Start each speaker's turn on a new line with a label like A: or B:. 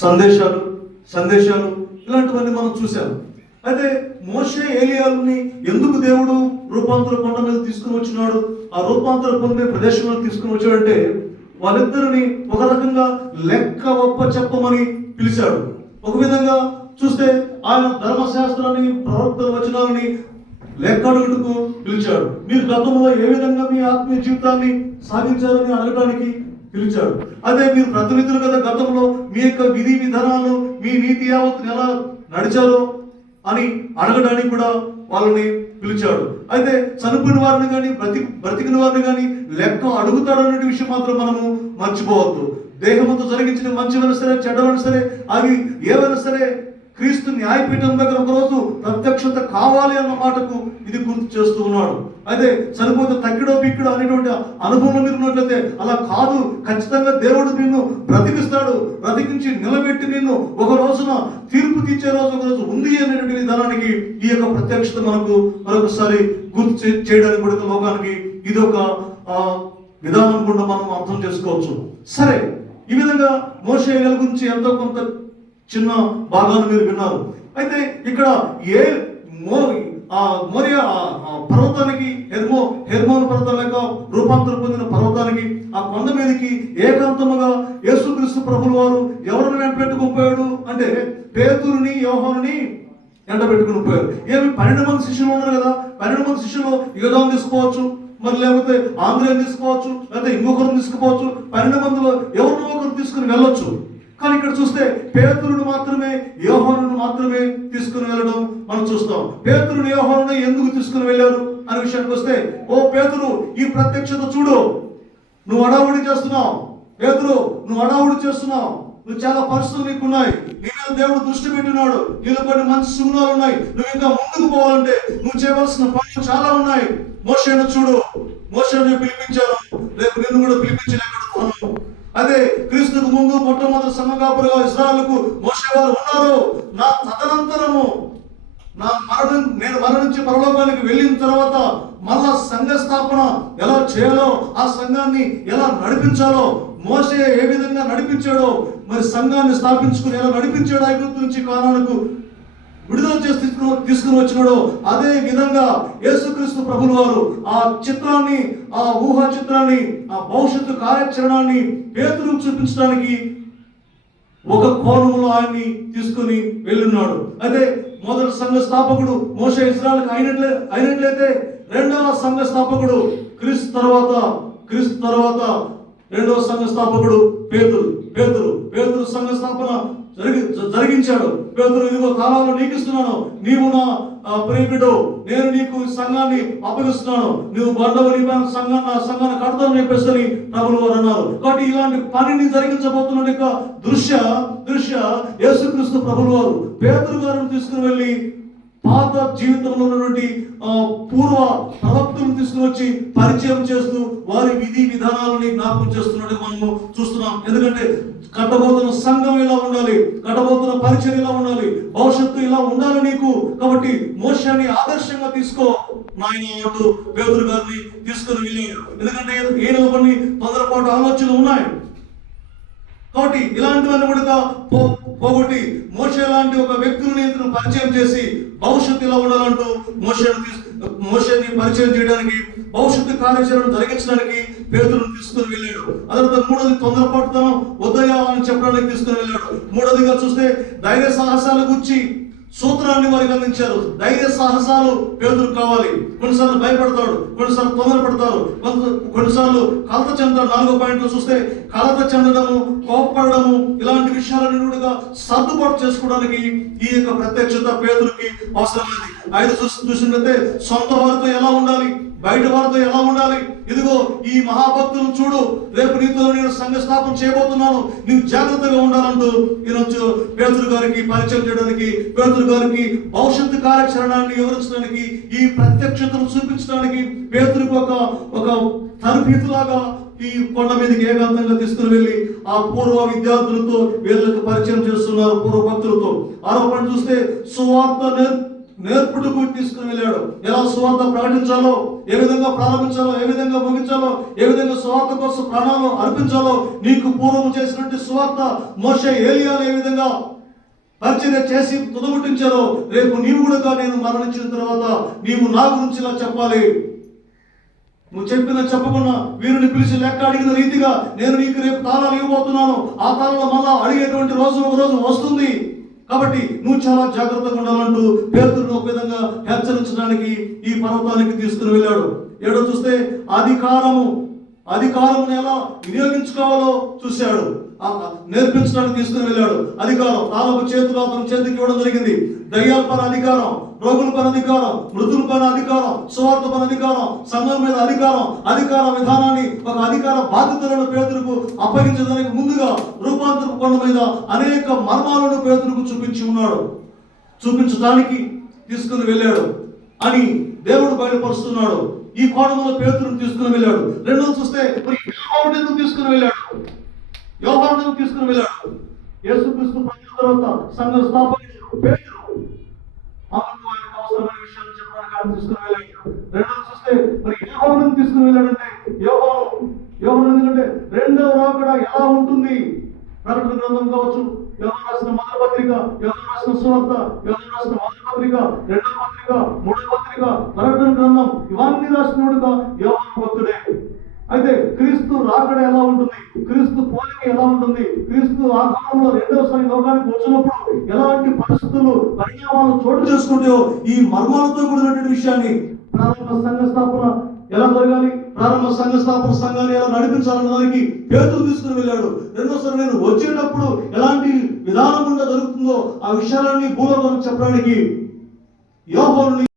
A: సందేశాలు సందేశాలు ఇలాంటివన్నీ మనం చూసాం అయితే మోషే ఏలియాలని ఎందుకు దేవుడు రూపాంతర కొండ మీద తీసుకుని వచ్చినాడు? ఆ రూపాంతర పొందే ప్రదేశంలో తీసుకుని వచ్చాడంటే వాళ్ళిద్దరిని ఒక రకంగా లెక్క ఒప్ప చెప్పమని పిలిచాడు. ఒక విధంగా చూస్తే ఆయన ధర్మశాస్త్రాన్ని ప్రవక్తల వచనాలని లెక్కడుగుటకు పిలిచాడు. మీరు గతంలో ఏ విధంగా మీ ఆత్మీయ జీవితాన్ని సాగించారని అడగడానికి పిలిచారు అదే మీరు ప్రతినిధులు కదా గతంలో మీ యొక్క విధి విధానాలు మీ నీతి యావత్తుని ఎలా నడిచారో అని అడగడానికి కూడా వాళ్ళని పిలిచాడు. అయితే చనిపోయిన వారిని కానీ బ్రతి బ్రతికిన వారిని కానీ లెక్క అడుగుతాడనే విషయం మాత్రం మనము మర్చిపోవద్దు. దేహంతో జరిగించిన మంచివైనా సరే చెడ్డవైనా సరే అవి ఏవైనా సరే క్రీస్తు న్యాయపీఠం దగ్గర ఒకరోజు ప్రత్యక్షత కావాలి అన్న మాటకు ఇది గుర్తు చేస్తూ ఉన్నాడు. అయితే సరిపోతే తక్కిడో బిక్కిడో అనేటువంటి అనుభవం మీరు ఉన్నట్లయితే అలా కాదు. ఖచ్చితంగా దేవుడు నిన్ను బ్రతికిస్తాడు. బ్రతికించి నిలబెట్టి నిన్ను ఒక రోజున తీర్పు తీర్చే రోజు ఒక రోజు ఉంది అనేటువంటి విధానానికి ఈ యొక్క ప్రత్యక్షత మనకు మరొకసారి గుర్తు చే- చేయడానికి కూడా లోకానికి ఇది ఒక విధానం కూడా మనం అర్థం చేసుకోవచ్చు. సరే ఈ విధంగా మోసే గురించి ఎంతో కొంత చిన్న భాగాన్ని మీరు విన్నారు. అయితే ఇక్కడ ఏ మో ఆ మోరియా పర్వతానికి హెర్మో హెర్మోన్ పర్వతం లేక రూపాంతరం పొందిన పర్వతానికి ఆ కొండ మీదకి ఏకాంతముగా యేసుక్రీస్తు ప్రభుల వారు ఎవరిని వెంటబెట్టుకుని పోయాడు అంటే పేతురుని యోహోని ఎంట పోయాడు పోయారు. ఏమి పన్నెండు మంది శిష్యులు ఉన్నారు కదా? పన్నెండు మంది శిష్యులు యుగం తీసుకోవచ్చు మరి లేకపోతే ఆంధ్రయం తీసుకోవచ్చు లేకపోతే ఇంకొకరు తీసుకుపోవచ్చు. పన్నెండు మందిలో ఎవరినో ఒకరు తీసుకుని వెళ్ళొచ్చు. కానీ ఇక్కడ చూస్తే పేతురుని మాత్రమే యోహోను మాత్రమే తీసుకుని వెళ్ళడం మనం చూస్తాం. పేతురుని యోహోను ఎందుకు తీసుకుని వెళ్ళారు అనే విషయానికి వస్తే ఓ పేతురు ఈ ప్రత్యక్షత చూడు. నువ్వు అడావుడి చేస్తున్నావు. పేతురు నువ్వు అడావుడి చేస్తున్నావు. నువ్వు చాలా పరిస్థితులు నీకున్నాయి. నీ మీద దేవుడు దృష్టి పెట్టినాడు. నీలో కొన్ని మంచి సుగుణాలు ఉన్నాయి. నువ్వు ఇంకా ముందుకు పోవాలంటే నువ్వు చేయవలసిన పనులు చాలా ఉన్నాయి. మోషను చూడు. మోషేను పిలిపించాను రేపు నిన్ను కూడా పిలిపించలేకపోతున్నాను అదే క్రీస్తుకు ముందు మొట్టమొదటి సంఘకాపురుగా ఇస్రాలకు మోసే వారు ఉన్నారు. నా తదనంతరము నా మరణం నేను మరణించి పరలోకానికి వెళ్ళిన తర్వాత మళ్ళా సంఘ స్థాపన ఎలా చేయాలో ఆ సంఘాన్ని ఎలా నడిపించాలో మోసే ఏ విధంగా నడిపించాడో మరి సంఘాన్ని స్థాపించుకుని ఎలా నడిపించాడో ఐగుప్తు నుంచి కానాలకు విడుదల చేసి తీసుకుని తీసుకుని వచ్చినాడో. అదే విధంగా యేసుక్రీస్తు ప్రభుల వారు ఆ చిత్రాన్ని ఆ ఊహా చిత్రాన్ని ఆ భవిష్యత్తు కార్యాచరణాన్ని పేతురు చూపించడానికి ఒక కోణంలో ఆయన్ని తీసుకుని వెళ్ళున్నాడు. అదే మొదటి సంఘ స్థాపకుడు మోస ఇస్రాలకు అయినట్లే అయినట్లయితే రెండవ సంఘ స్థాపకుడు క్రీస్తు తర్వాత క్రీస్తు తర్వాత రెండో సంఘ స్థాపకుడు పేతురు పేతురు పేతురు సంఘ స్థాపన జరిగి జరిగించాడు. పేతురు ఇదిగో కాలంలో నీకిస్తున్నాను. నీవు నా ప్రేమిడు నేను నీకు సంఘాన్ని అప్పగిస్తున్నాను. నువ్వు బండవు నీ సంఘాన్ని నా సంఘాన్ని కడతాను చెప్పేసి ప్రభులు వారు అన్నారు. కాబట్టి ఇలాంటి పనిని జరిగించబోతున్న యొక్క దృశ్య దృశ్య యేసుక్రీస్తు ప్రభులు వారు పేతురు గారిని తీసుకుని వెళ్ళి పాత జీవితంలో ఉన్నటువంటి పూర్వ ప్రవక్తులు తీసుకువచ్చి పరిచయం చేస్తూ వారి విధి విధానాలని జ్ఞాపకం చేస్తున్నట్టు మనము చూస్తున్నాం. ఎందుకంటే కట్టబోతున్న సంఘం ఇలా ఉండాలి? కట్టబోతున్న పరిచయం ఇలా ఉండాలి? భవిష్యత్తు ఇలా ఉండాలి నీకు? కాబట్టి మోసాన్ని ఆదర్శంగా తీసుకో నాయన అంటూ పేదరు గారిని తీసుకుని వెళ్ళారు ఎందుకంటే ఈయన కొన్ని తొందరపాటు ఆలోచనలు ఉన్నాయి. కాబట్టి ఇలాంటివన్నీ కూడా పోగొట్టి మోషే లాంటి ఒక వ్యక్తులని ఇతను పరిచయం చేసి భవిష్యత్తు ఇలా ఉండాలంటూ మోషేను తీసు మోషేని పరిచయం చేయడానికి భవిష్యత్తు కార్యాచరణ తొలగించడానికి పేదలను తీసుకుని వెళ్ళాడు. అదే మూడోది తొందరపాటుతనం వద్దయా అని చెప్పడానికి తీసుకుని వెళ్ళాడు. మూడోదిగా చూస్తే ధైర్య సాహసాల గురించి సూత్రాన్ని వారికి అందించారు ధైర్య సాహసాలు పేదలు కావాలి. కొన్నిసార్లు భయపడతాడు కొన్నిసార్లు తొందరపడతారు కొంత కొన్నిసార్లు కలత చెందడం నాలుగో పాయింట్లు చూస్తే కలత చెందడము కోప్పడము ఇలాంటి విషయాలను కూడా సర్దుబాటు చేసుకోవడానికి ఈ యొక్క ప్రత్యక్షత పేదలకి అవసరం లేదు ఐదు చూసి చూసినట్లయితే సొంత వారితో ఎలా ఉండాలి? బయట వారితో ఎలా ఉండాలి? ఇదిగో ఈ మహాభక్తులు చూడు రేపు నీతో నేను సంఘ స్థాపన చేయబోతున్నాను. నీవు జాగ్రత్తగా ఉండాలంటూ ఈరోజు పేదరు గారికి పరిచయం చేయడానికి పేదరు గారికి భవిష్యత్తు కార్యాచరణాన్ని వివరించడానికి ఈ ప్రత్యక్షతను చూపించడానికి పేతురికి ఒక ఒక తరబీతులాగా ఈ కొండ మీదకి ఏకాంతంగా తీసుకుని వెళ్ళి ఆ పూర్వ విద్యార్థులతో వీళ్ళకి పరిచయం చేస్తున్నారు పూర్వ భక్తులతో. ఆరోపణ చూస్తే సువార్త నేర్పుడుకు తీసుకుని వెళ్ళాడు. ఎలా సువార్త ప్రకటించాలో ఏ విధంగా ప్రారంభించాలో ఏ విధంగా ముగించాలో ఏ విధంగా సువార్త కోసం ప్రాణాలు అర్పించాలో నీకు పూర్వం చేసినట్టు సువార్త మోస ఏలియాలు ఏ విధంగా పరిచర్య చేసి తుదముట్టించారో రేపు నీవు కూడా నేను మరణించిన తర్వాత నీవు నా గురించి ఇలా చెప్పాలి. నువ్వు చెప్పిన చెప్పకుండా వీరిని పిలిచి లెక్క అడిగిన రీతిగా నేను నీకు రేపు తాళాలు ఇవ్వబోతున్నాను. ఆ తాళాలు మళ్ళా అడిగేటువంటి రోజు ఒక రోజు వస్తుంది. కాబట్టి నువ్వు చాలా జాగ్రత్తగా ఉండాలంటూ పేదలను ఒక విధంగా హెచ్చరించడానికి ఈ పర్వతానికి తీసుకుని వెళ్ళాడు. ఏడో చూస్తే అధికారము అధికారమును ఎలా వినియోగించుకోవాలో? చూశాడు. నేర్పించడానికి తీసుకుని వెళ్ళాడు. అధికారం. తాలపు చేతులు అతని చేతికి ఇవ్వడం జరిగింది. దయ్యాల పైన అధికారం రోగుల పైన అధికారం మృతుల పైన అధికారం సువార్త పైన అధికారం సంఘం మీద అధికారం అధికార విధానాన్ని ఒక అధికార బాధ్యతలను పేదలకు అప్పగించడానికి ముందుగా రూపాంతరపు కొండ మీద అనేక మర్మాలను పేదలకు చూపించి ఉన్నాడు. చూపించడానికి తీసుకుని వెళ్ళాడు అని దేవుడు బయలుపరుస్తున్నాడు. ఈ కోణంలో పేతురుని తీసుకుని వెళ్ళాడు. రెండో చూస్తే తీసుకుని వెళ్ళాడు? వ్యవహారం తీసుకుని వెళ్ళాడు. యేసుక్రీస్తు పొందిన తర్వాత సంఘ స్థాపన ఆమెకు ఆయనకు అవసరమైన విషయాలు చెప్పడానికి ఆయన తీసుకుని వెళ్ళాడు. రెండో చూస్తే మరి యోహాను తీసుకుని వెళ్ళాడంటే యోహాను యోహాను ఎందుకంటే రెండవ రాకడ ఎలా ఉంటుంది? ప్రకటన గ్రంథం కావచ్చు. యోహాను రాసిన మొదటి పత్రిక యోహాను రాసిన సువార్త యోహాను రాసిన మొదటి పత్రిక రెండవ పత్రిక మూడవ పత్రిక ప్రకటన గ్రంథం ఇవన్నీ రాసినోడుగా యోహాను భక్తుడే. అయితే క్రీస్తు రాకడ ఎలా ఉంటుంది? క్రీస్తు పోలిక ఎలా ఉంటుంది? క్రీస్తు ఆకారంలో రెండవసారి లోకానికి వచ్చినప్పుడు ఎలాంటి పరిస్థితులు పరిణామాలు చోటు చేసుకుంటాయో ఈ మర్మాలతో కూడినటువంటి విషయాన్ని ప్రారంభ సంఘ స్థాపన ఎలా జరగాలి? ప్రారంభ సంఘ స్థాపన సంఘాన్ని ఎలా నడిపించాలన్న దానికి పేతులు తీసుకుని వెళ్ళాడు. రెండోసారి నేను వచ్చేటప్పుడు ఎలాంటి విధానం గుండా జరుగుతుందో ఆ విషయాలన్నీ భూలోకం చెప్పడానికి యోహోను